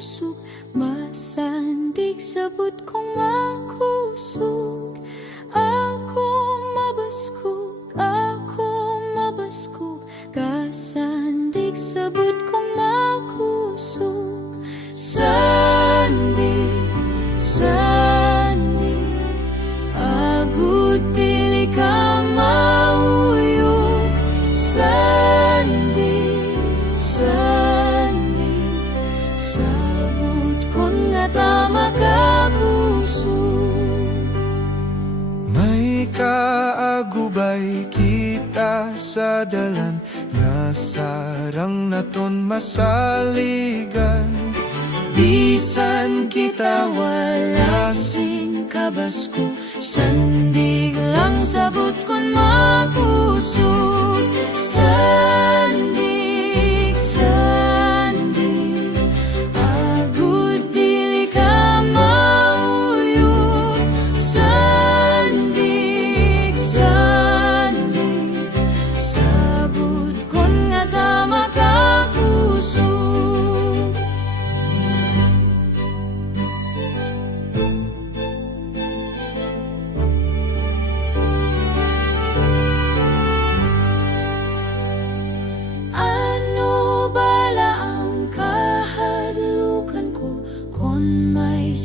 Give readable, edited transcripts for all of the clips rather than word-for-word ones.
kusog, masandig sabot kong makusog. Ako mabaskog, kasandig sabot kong makusog. Sandig, sandig, agud dili ka mauyog. Sandig, sandig, sabot kon nga tama ka kusog. May kaagubay kita sa dalan, nasarang naton masaligan. Bisan kita wala sing kabasko, sandig lang sabot kon makusog. Sandig, sandig, agud dili ka mauyog. Sandig, sandig, sabot kon nga tama ka kusog.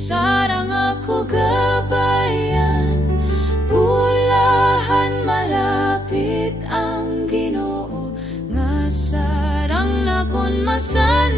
Sarang ako gabayan, pulahan malapit ang Ginoo, nga sarang na kon masan